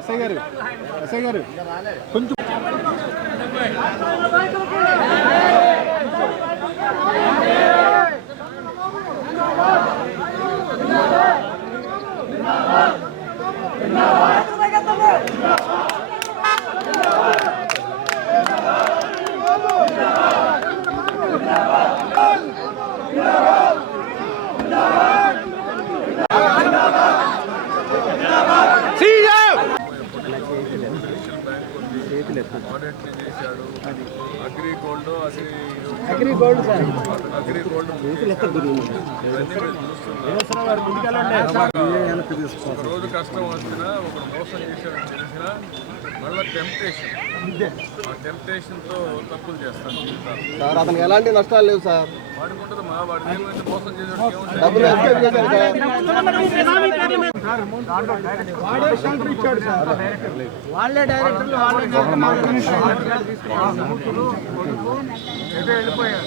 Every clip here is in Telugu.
ఎస్ఐ గారు కొంచెం అగ్రిగోల్డ్ సార్ రోజు కష్టం వచ్చినా ఒక మోసం చేశాడని తెలిసినా మళ్ళీ టెంప్టేషన్తో తప్పులు చేస్తాను సార్. అతనికి ఎలాంటి నష్టాలు లేవు సార్. వాడికి ఉంటుంది మా వాడి ఏమైతే మోసం చేసాడు వాళ్ళే డైరెక్టర్లు వెళ్ళిపోయారు.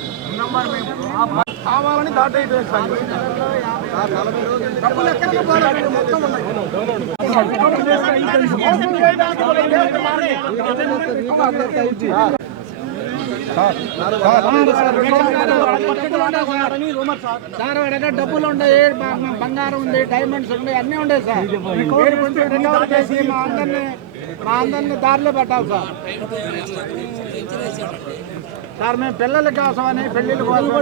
కావాలని దాటైపోయారు సార్. డబ్బులు ఎక్కడికి పోలేదు, మొత్తం ఉన్నాయి. సార్ వాడైతే డబ్బులు ఉన్నాయి, బంగారం ఉంది, డైమండ్స్ ఉన్నాయి, అన్నీ ఉన్నాయి సార్. రికవరీ చేసి మా అందరినీ దారిలో పెట్టాలి సార్. సార్ మేము పిల్లల కోసమని పెళ్లిళ్ళ కోసం